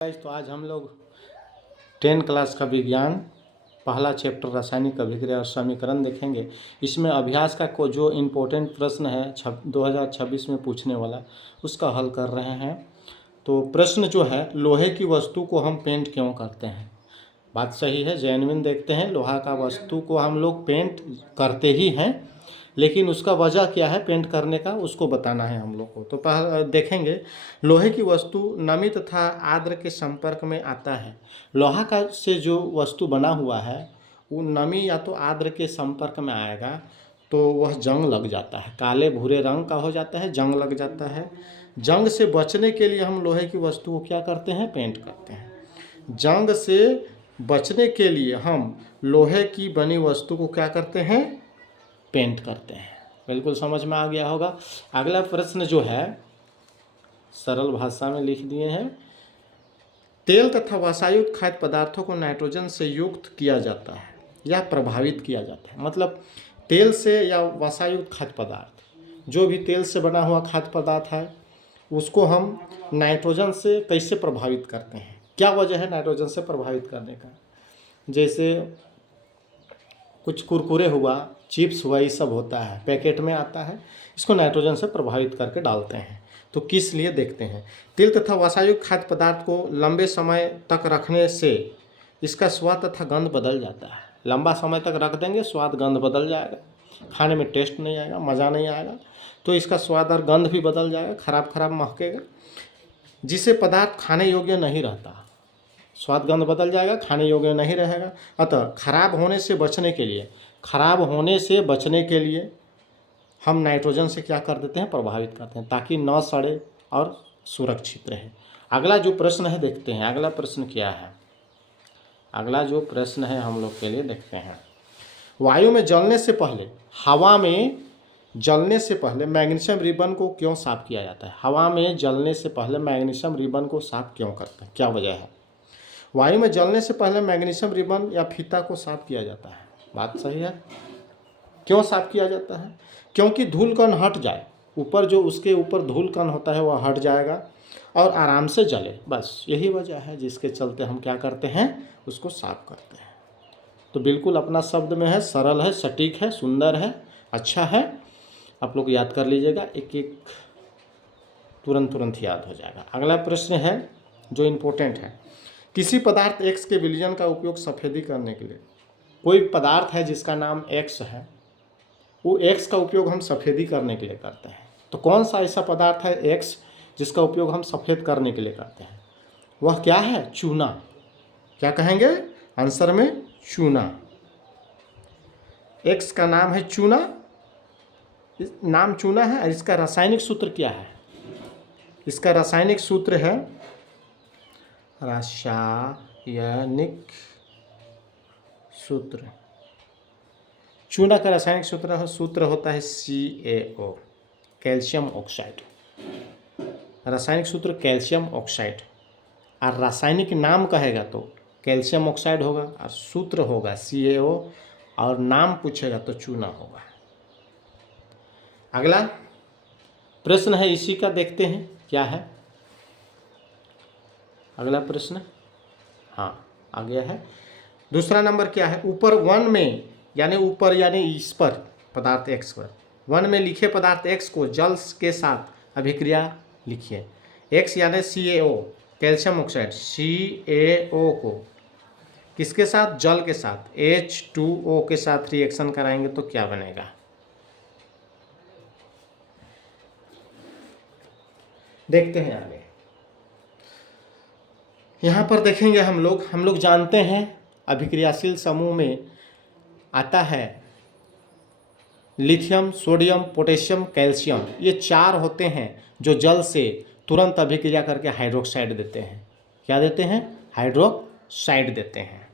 तो आज हम लोग 10 क्लास का विज्ञान पहला चैप्टर रासायनिक अभिक्रिया और समीकरण देखेंगे। इसमें अभ्यास का जो इम्पोर्टेंट प्रश्न है 2026 में पूछने वाला, उसका हल कर रहे हैं। तो प्रश्न जो है, लोहे की वस्तु को हम पेंट क्यों करते हैं। बात सही है, जेन्युइन देखते हैं। लोहा का वस्तु को हम लोग पेंट करते ही हैं, लेकिन उसका वजह क्या है पेंट करने का, उसको बताना है हम लोग को। तो पहले देखेंगे, लोहे की वस्तु नमी तथा आर्द्र के संपर्क में आता है। लोहा का से जो वस्तु बना हुआ है वो नमी या तो आर्द्र के संपर्क में आएगा तो वह जंग लग जाता है, काले भूरे रंग का हो जाता है, जंग लग जाता है। जंग से बचने के लिए हम लोहे की वस्तु को क्या करते हैं, पेंट करते हैं। जंग से बचने के लिए हम लोहे की बनी वस्तु को क्या करते हैं, पेंट करते हैं। बिल्कुल समझ में आ गया होगा। अगला प्रश्न जो है सरल भाषा में लिख दिए हैं। तेल तथा वसायुक्त खाद्य पदार्थों को नाइट्रोजन से युक्त किया जाता है या प्रभावित किया जाता है। मतलब तेल से या वसायुक्त खाद्य पदार्थ, जो भी तेल से बना हुआ खाद्य पदार्थ है, उसको हम नाइट्रोजन से कैसे प्रभावित करते हैं। क्या वजह है नाइट्रोजन से प्रभावित करने का। जैसे कुछ कुरकुरे हुआ, चिप्स हुआ, ये सब होता है, पैकेट में आता है, इसको नाइट्रोजन से प्रभावित करके डालते हैं। तो किस लिए देखते हैं। तेल तथा वसायुक्त खाद्य पदार्थ को लंबे समय तक रखने से इसका स्वाद तथा गंध बदल जाता है। लंबा समय तक रख देंगे, स्वाद गंध बदल जाएगा, खाने में टेस्ट नहीं आएगा, मज़ा नहीं आएगा। तो इसका स्वाद और गंध भी बदल जाएगा, खराब खराब महकेगा, जिससे पदार्थ खाने योग्य नहीं रहता। स्वाद गंध बदल जाएगा, खाने योग्य नहीं रहेगा। अतः खराब होने से बचने के लिए हम नाइट्रोजन से क्या कर देते हैं, प्रभावित करते हैं, ताकि न सड़े और सुरक्षित रहे। अगला जो प्रश्न है देखते हैं, अगला प्रश्न क्या है। अगला जो प्रश्न है हम लोग के लिए देखते हैं। वायु में जलने से पहले, हवा में जलने से पहले मैग्नीशियम रिबन को क्यों साफ किया जाता है। हवा में जलने से पहले मैग्नीशियम रिबन को साफ क्यों करते हैं, क्या वजह है। वायु में जलने से पहले मैग्नीशियम रिबन या फीता को साफ किया जाता है। बात सही है। क्यों साफ किया जाता है, क्योंकि धूल कण हट जाए, ऊपर जो उसके ऊपर धूल कण होता है वह हट जाएगा और आराम से जले। बस यही वजह है जिसके चलते हम क्या करते हैं, उसको साफ करते हैं। तो बिल्कुल अपना शब्द में है, सरल है, सटीक है, सुंदर है, अच्छा है। आप लोग याद कर लीजिएगा, एक एक तुरंत याद हो जाएगा। अगला प्रश्न है जो इम्पोर्टेंट है। किसी पदार्थ एक्स के विलयन का उपयोग सफ़ेदी करने के लिए, कोई पदार्थ है जिसका नाम एक्स है, वो एक्स का उपयोग हम सफ़ेदी करने के लिए करते हैं। तो कौन सा ऐसा पदार्थ है एक्स जिसका उपयोग हम सफ़ेद करने के लिए करते हैं, वह क्या है, चूना। क्या कहेंगे आंसर में, चूना। एक्स का नाम है चूना, नाम चूना है। और इसका रासायनिक सूत्र क्या है, इसका रासायनिक सूत्र है, रासायनिक सूत्र, चूना का रासायनिक सूत्र होता है CaO, कैल्शियम ऑक्साइड। रासायनिक सूत्र कैल्शियम ऑक्साइड, और रासायनिक नाम कहेगा तो कैल्शियम ऑक्साइड होगा, और सूत्र होगा CaO, और नाम पूछेगा तो चूना होगा। अगला प्रश्न है इसी का, देखते हैं क्या है अगला प्रश्न। हाँ आ गया है। दूसरा नंबर क्या है, ऊपर वन में, यानी ऊपर यानी इस पर पदार्थ एक्स पर, वन में लिखे पदार्थ एक्स को जल के साथ अभिक्रिया लिखिए। एक्स यानी CaO, कैल्शियम ऑक्साइड, CaO को किसके साथ, जल के साथ, H2O के साथ रिएक्शन कराएंगे तो क्या बनेगा। देखते हैं आगे। यहाँ पर देखेंगे हम लोग जानते हैं अभिक्रियाशील समूह में आता है लिथियम, सोडियम, पोटेशियम, कैल्शियम। ये 4 होते हैं जो जल से तुरंत अभिक्रिया करके हाइड्रोक्साइड देते हैं। क्या देते हैं, हाइड्रोक्साइड देते हैं।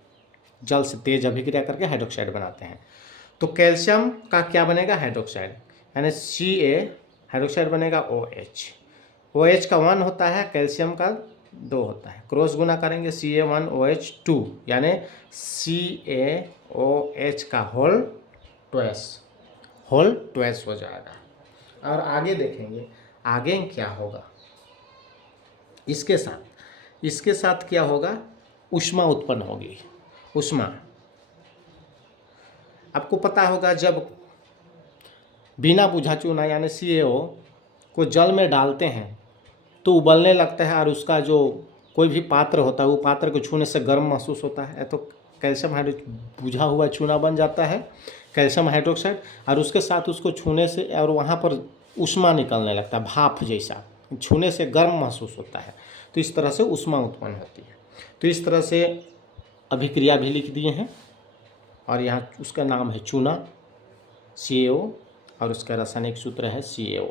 जल से तेज अभिक्रिया करके हाइड्रोक्साइड बनाते हैं। तो कैल्शियम का क्या बनेगा, हाइड्रोक्साइड, यानी Ca, हाइड्रोक्साइड बनेगा OH। OH का 1 होता है, कैल्शियम का 2 होता है। क्रॉस गुना करेंगे Ca1OH2, यानी CaOH का होल ट्वाइस हो जाएगा। और आगे देखेंगे आगे क्या होगा इसके साथ। इसके साथ क्या होगा, ऊष्मा उत्पन्न होगी। ऊष्मा, आपको पता होगा जब बिना बुझा चूना यानी CaO को जल में डालते हैं तो उबलने लगता है और उसका जो कोई भी पात्र होता है वो पात्र को छूने से गर्म महसूस होता है, तो कैल्शियम बुझा हुआ चूना बन जाता है कैल्शियम हाइड्रोक्साइड, और उसके साथ उसको छूने से और वहाँ पर ऊष्मा निकलने लगता है, भाप जैसा, छूने से गर्म महसूस होता है, तो इस तरह से ऊष्मा उत्पन्न होती है। तो इस तरह से अभिक्रिया भी लिख दिए हैं, और यहाँ उसका नाम है चूना CaO और उसका रासायनिक सूत्र है CaO।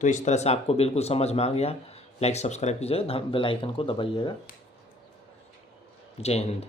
तो इस तरह से आपको बिल्कुल समझ में आ गया। लाइक सब्सक्राइब कीजिएगा, बेल आइकन को दबाइएगा। जय हिंद।